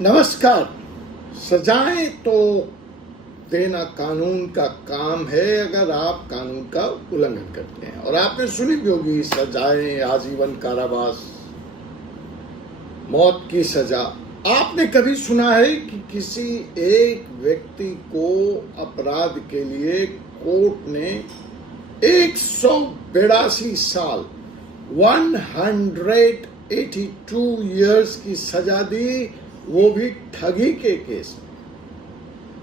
नमस्कार। सजाएं तो देना कानून का काम है अगर आप कानून का उल्लंघन करते हैं। और आपने सुनी भी होगी सजाएं, आजीवन कारावास, मौत की सजा। आपने कभी सुना है कि किसी एक व्यक्ति को अपराध के लिए कोर्ट ने 182 साल 182 इयर्स की सजा दी, वो भी ठगी के केस में।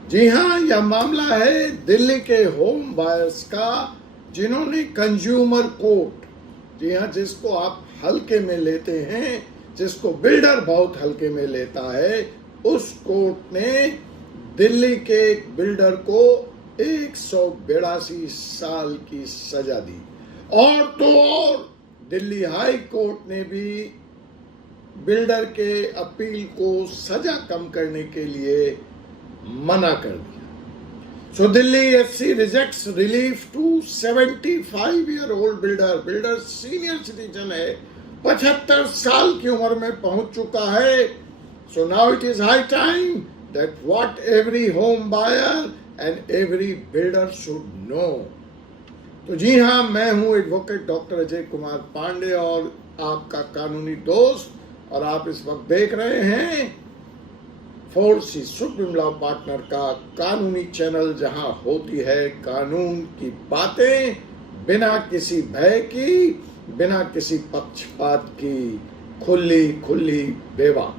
जी हां, यह मामला है दिल्ली के होम बायर्स का, जिन्होंने कंज्यूमर कोर्ट, जी हां, जिसको आप हल्के में लेते हैं, जिसको बिल्डर बहुत हल्के में लेता है, उस कोर्ट ने दिल्ली के एक बिल्डर को 182 साल की सजा दी। और तो और दिल्ली हाई कोर्ट ने भी बिल्डर के अपील को सजा कम करने के लिए मना कर दिया। So Delhi FC rejects relief to 75-year-old builder senior citizen है, 75 साल की उम्र में पहुंच चुका है। So now it is high time that what every home buyer and every builder should know. तो जी हां, मैं हूं एडवोकेट डॉक्टर अजय कुमार पांडे और आपका कानूनी दोस्त, और आप इस वक्त देख रहे हैं 4C सुप्रीम लॉ पार्टनर का कानूनी चैनल, जहां होती है कानून की बातें बिना किसी भय की, बिना किसी पक्षपात की, खुली बेबाक।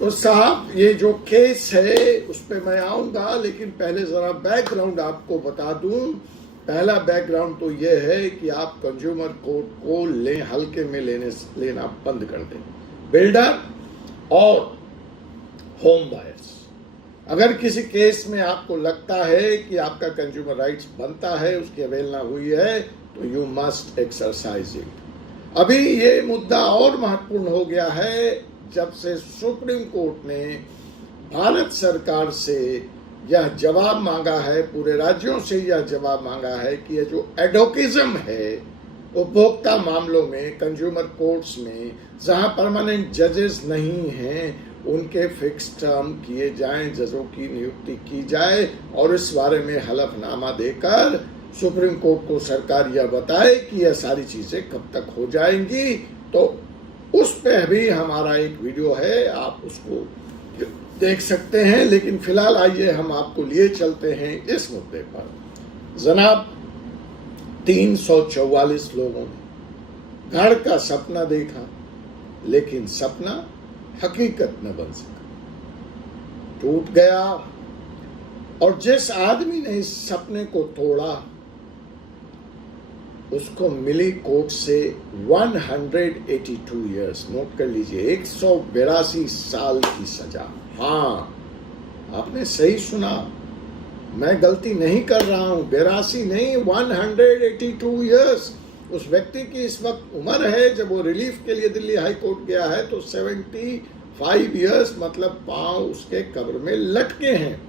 तो साहब, ये जो केस है उस पर मैं आऊंगा, लेकिन पहले जरा बैकग्राउंड आपको बता दूं। पहला बैकग्राउंड तो ये है कि आप कंज्यूमर कोर्ट को हल्के में लेना बंद कर दें। बिल्डर और होम बायर्स, अगर किसी केस में आपको लगता है कि आपका कंज्यूमर राइट्स बनता है, उसकी अवहेलना हुई है, तो यू मस्ट एक्सरसाइज इट। अभी ये मुद्दा और महत्वपूर्ण हो गया है जब से सुप्रीम कोर्ट ने भारत सरकार से यह जवाब मांगा है, पूरे राज्यों से यह जवाब मांगा है कि यह जो एडवोकेज्म है उपभोक्ता मामलों में, कंज्यूमर कोर्ट्स में, जहां परमानेंट जजेस नहीं हैं, उनके फिक्स टर्म किए जाएं, जजों की नियुक्ति की जाए, और इस बारे में हलफनामा देकर सुप्रीम कोर्ट को सरकार यह बताए कि यह सारी चीजें कब तक हो जाएंगी। तो उस पे भी हमारा एक वीडियो है, आप उसको देख सकते हैं। लेकिन फिलहाल आइए हम आपको लिए चलते हैं इस मुद्दे पर। जनाब, 344 लोगों ने घर का सपना देखा, लेकिन सपना हकीकत न बन सका, टूट गया। और जिस आदमी ने इस सपने को तोड़ा, उसको मिली कोर्ट से 182 इयर्स, नोट कर लीजिए, 182 साल की सजा। हाँ, आपने सही सुना, मैं गलती नहीं कर रहा हूं, 82 नहीं, 182 इयर्स। उस व्यक्ति की इस वक्त उम्र है, जब वो रिलीफ के लिए दिल्ली हाई कोर्ट गया है, तो 75 इयर्स, मतलब पांव उसके कब्र में लटके हैं।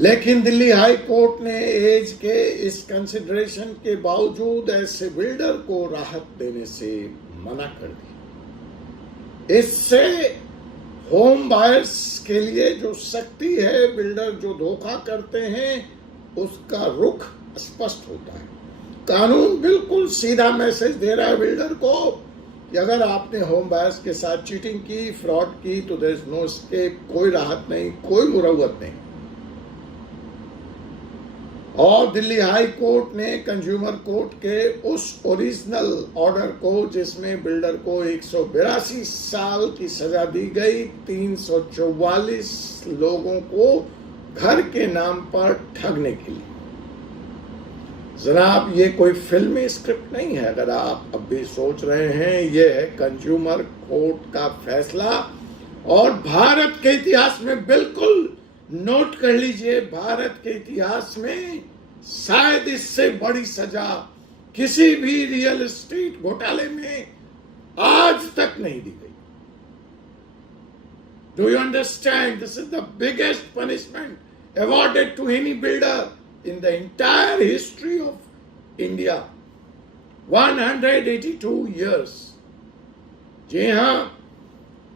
लेकिन दिल्ली हाई कोर्ट ने एज के इस कंसिडरेशन के बावजूद ऐसे बिल्डर को राहत देने से मना कर दी। इससे होम बायर्स के लिए जो सख्ती है, बिल्डर जो धोखा करते हैं, उसका रुख स्पष्ट होता है। कानून बिल्कुल सीधा मैसेज दे रहा है बिल्डर को कि अगर आपने होम बायर्स के साथ चीटिंग की, फ्रॉड की, तो देयर इज नो एस्केप, कोई राहत नहीं, कोई मुरव्वत नहीं। और दिल्ली हाई कोर्ट ने कंज्यूमर कोर्ट के उस ओरिजिनल ऑर्डर को, जिसमें बिल्डर को 182 साल की सजा दी गई, 344 लोगों को घर के नाम पर ठगने के लिए। जनाब, ये कोई फिल्मी स्क्रिप्ट नहीं है, अगर आप अब भी सोच रहे हैं। ये है कंज्यूमर कोर्ट का फैसला, और भारत के इतिहास में, बिल्कुल नोट कर लीजिए, भारत के इतिहास में शायद इससे बड़ी सजा किसी भी रियल एस्टेट घोटाले में आज तक नहीं दी गई। Do you understand? This is the biggest punishment awarded to any builder in the entire history of India. 182 years। जी हां,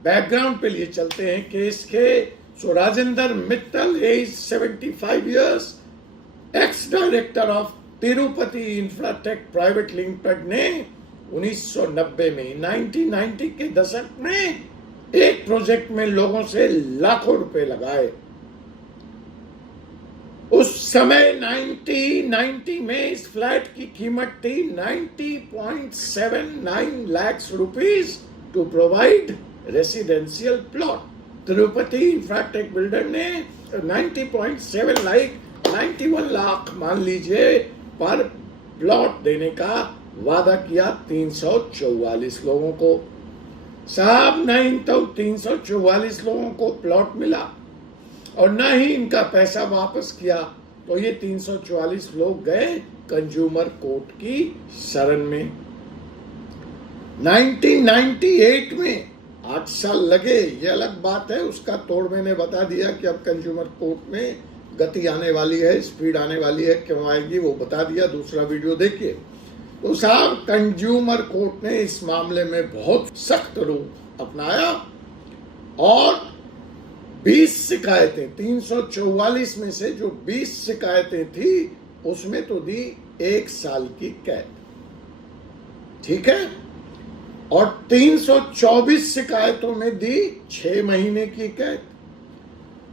बैकग्राउंड पे लिए चलते हैं केस के। So Rajendra Mittal age 75 years, ex director of Tirupati Infratech private limited ने 1990 में 1990 के दशक में एक प्रोजेक्ट में लोगों से लाखों रुपए लगाए। उस समय 1990 में इस फ्लैट की कीमत थी 90.79 lakh rupees to provide residential plot. Tirupati Infratech builder ने 90.7 लाख 91 लाख मान लीजिए पर प्लॉट देने का वादा किया 344 लोगों को। साहब नहीं तो 344 लोगों को प्लॉट मिला और न ही इनका पैसा वापस किया, तो ये 344 लोग गए कंज्यूमर कोर्ट की शरण में। 1998 में 8 साल लगे, ये अलग बात है, उसका तोड़ मैंने बता दिया कि अब कंज्यूमर कोर्ट में गति आने वाली है, स्पीड आने वाली है, क्यों आएगी वो बता दिया, दूसरा वीडियो देखिए। तो साहब कंज्यूमर कोर्ट ने इस मामले में बहुत सख्त रूप अपनाया और 20 शिकायतें, 344 में से जो 20 शिकायतें थी उसमें तो दी 1 साल की कैद, ठीक है, और 324 शिकायतों में दी 6 महीने की कैद।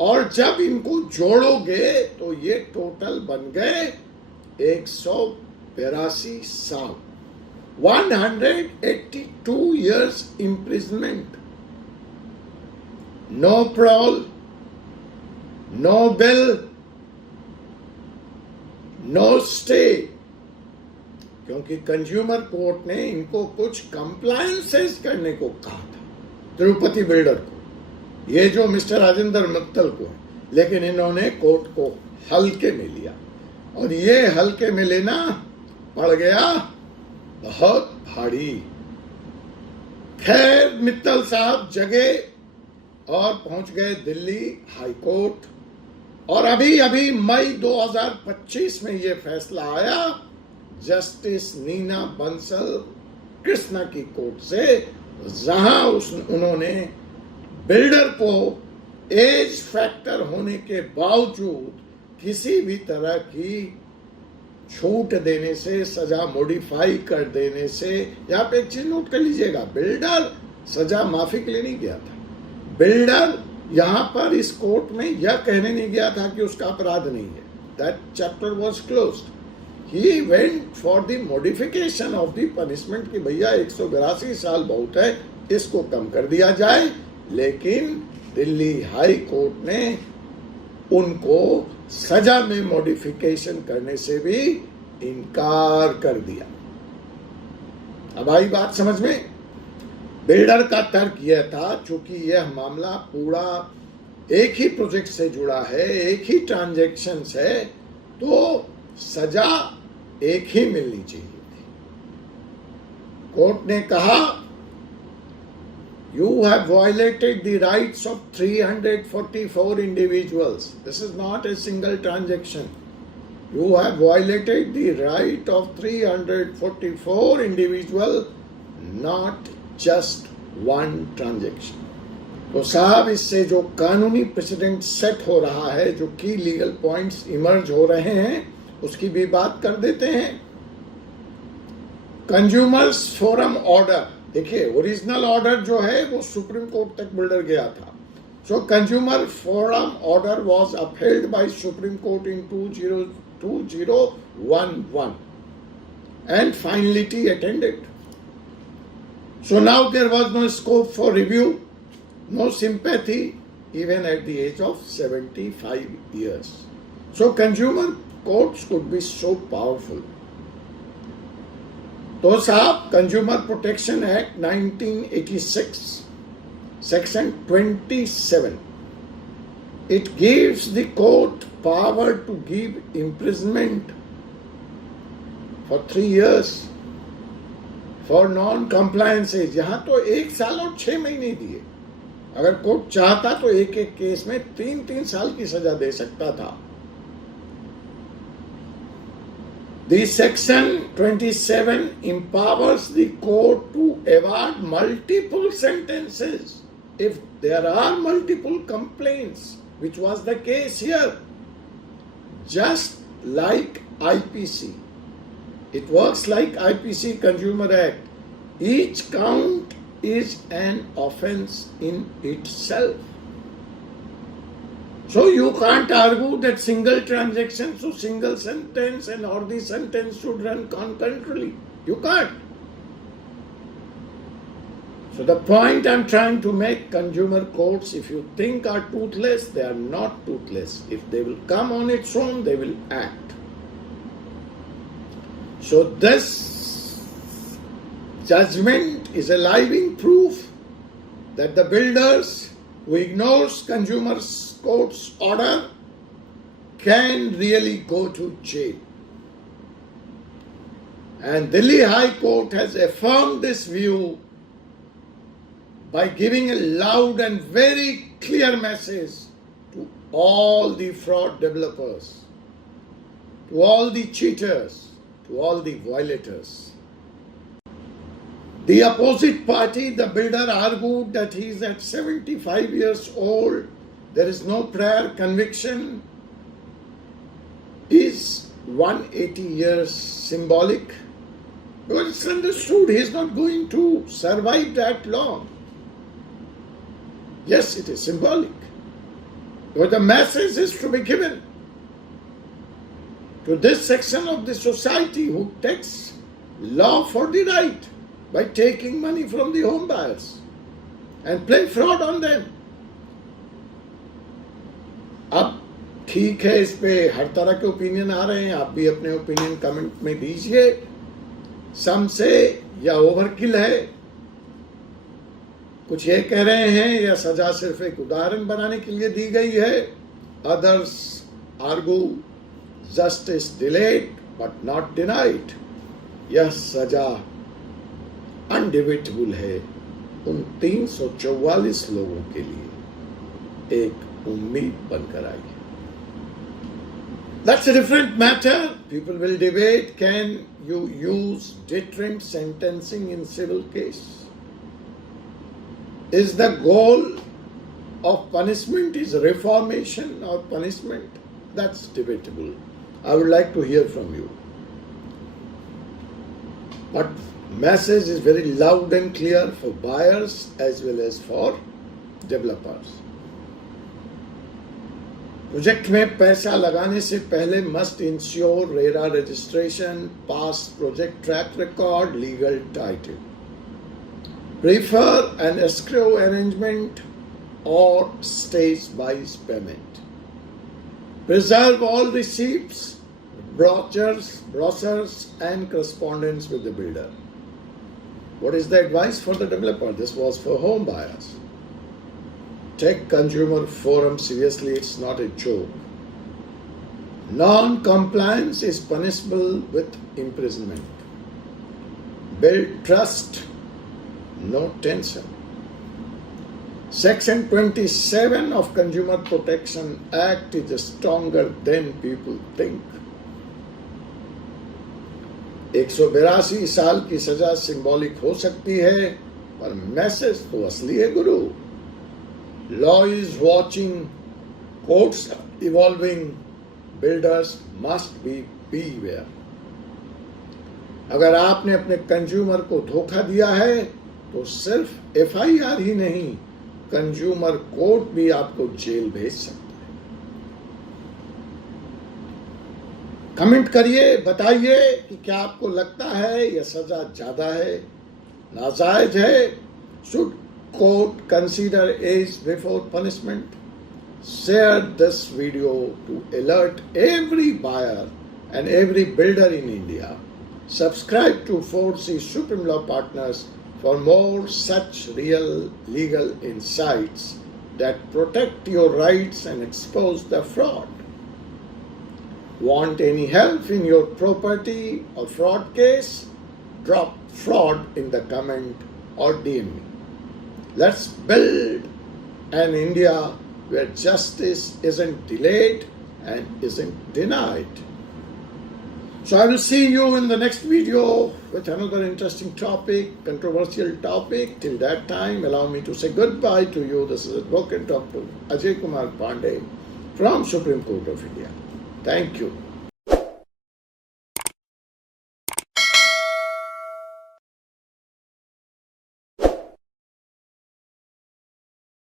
और जब इनको जोड़ोगे तो ये टोटल बन गए 182 साल, 182 years imprisonment, no parole, no bail, no stay, क्योंकि कंज्यूमर कोर्ट ने इनको कुछ कंप्लायंसेस करने को कहा था तिरुपति बिल्डर को, ये जो मिस्टर राजेंद्र मित्तल को, लेकिन इन्होंने कोर्ट को हल्के में लिया और ये हल्के में लेना पड़ गया बहुत भारी। खैर मित्तल साहब जगे और पहुंच गए दिल्ली हाई कोर्ट और अभी मई 2025 में ये फैसला आया जस्टिस नीना बंसल कृष्णा की कोर्ट से, जहां उन्होंने बिल्डर को एज फैक्टर होने के बावजूद किसी भी तरह की छूट देने से, सजा मॉडिफाई कर देने से, यहाँ पे एक चीज नोट कर लीजिएगा, बिल्डर सजा माफी के लिए नहीं गया था। बिल्डर यहाँ पर इस कोर्ट में यह कहने नहीं गया था कि उसका अपराध नहीं है, that chapter was closed. He went for the modification of the punishment कि भैया 182 साल बहुत है, इसको कम कर दिया जाए, लेकिन दिल्ली हाई कोर्ट ने उनको सजा में मॉडिफिकेशन करने से भी इनकार कर दिया। अब आई बात समझ में। बिल्डर का तर्क यह था, चूंकि यह मामला पूरा एक ही प्रोजेक्ट से जुड़ा है, एक ही ट्रांजैक्शन है, तो सजा एक ही मिलनी चाहिए। कोर्ट ने कहा you have violated the rights of 344 individuals. This is not a single transaction. You have violated the right of 344 individuals, not just one transaction. तो साहब इससे जो कानूनी प्रेसिडेंट सेट हो रहा है, जो की लीगल पॉइंट्स इमर्ज हो रहे हैं, उसकी भी बात कर देते हैं। कंज्यूमर्स फोरम ऑर्डर, देखिए ओरिजिनल ऑर्डर जो है वो सुप्रीम कोर्ट तक बिल्डर गया था। So consumer forum order was upheld by Supreme Court in 2011 and finality attended. So now there was no scope for review, no sympathy even at the age of 75 years. So consumer courts could be so powerful. तो साहब consumer protection act 1986 section 27, it gives the court power to give imprisonment for 3 years for non compliances. यहां तो 1 साल और 6 महीने दिए, अगर court चाहता तो एक एक केस में 3-3 साल की सजा दे सकता था। The section 27 empowers the court to award multiple sentences if there are multiple complaints, which was the case here, just like IPC, it works like IPC Consumer Act. Each count is an offense in itself. So you can't argue that single transaction, so single sentence and or the sentence should run concurrently. You can't. So the point I'm trying to make, consumer courts, if you think are toothless, they are not toothless. If they will come on its own, they will act. So this judgment is a living proof that the builders who ignores consumers court's order can really go to jail. And Delhi High Court has affirmed this view by giving a loud and very clear message to all the fraud developers, to all the cheaters, to all the violators. The opposite party, the builder, argued that he is at 75 years old, there is no prior conviction. Is 180 years symbolic? Because it's understood he is not going to survive that long. Yes, it is symbolic. But the message is to be given to this section of the society who takes law for the right by taking money from the home buyers and play fraud on them. अब ठीक है, इस पे हर तरह के opinion आ रहे हैं, आप भी अपने ओपिनियन कमेंट में दीजिए. सम से या ओवरकिल है, कुछ ये कह रहे हैं या सजा सिर्फ एक उदाहरण बनाने के लिए दी गई है. Others argue justice delayed but not denied. यह सजा अनडिबेटेबल है उन 344 लोगों के लिए एक उम्मीद बनकर आई है. That's a different matter. People will debate, can you use deterrent sentencing in civil case? Is the goal of punishment is reformation or punishment? That's debatable. I would like to hear from you. But message is very loud and clear for buyers as well as for developers. Project में पैसा लगाने से पहले must ensure RERA registration, past project track record, legal title. Prefer an escrow arrangement और stage wise payment. Preserve all receipts, brochures and correspondence with the builder. What is the advice for the developer? This was for home buyers. Take consumer forum seriously, it's not a joke. Non-compliance is punishable with imprisonment. Build trust, no tension. Section 27 of Consumer Protection Act is stronger than people think. 182 साल की सजा symbolic हो सकती है, पर message तो असली है गुरु. Law is watching, courts are evolving, builders must be beware. अगर आपने अपने कंज्यूमर को धोखा दिया है तो सिर्फ FIR ही नहीं, कंज्यूमर कोर्ट भी आपको जेल भेज सकता है. कमेंट करिए, बताइए कि क्या आपको लगता है यह सजा ज्यादा है, नाजायज है. Should court consider age before punishment? Share this video to alert every buyer and every builder in India. Subscribe to 4C Supreme Law Partners for more such real legal insights that protect your rights and expose the fraud. Want any help in your property or fraud case? Drop fraud in the comment or DM me. Let's build an India where justice isn't delayed and isn't denied. So I will see you in the next video with another interesting topic, controversial topic. Till that time, allow me to say goodbye to you. This is Advocate Dr. Ajay Kumar Pandey from Supreme Court of India. Thank you.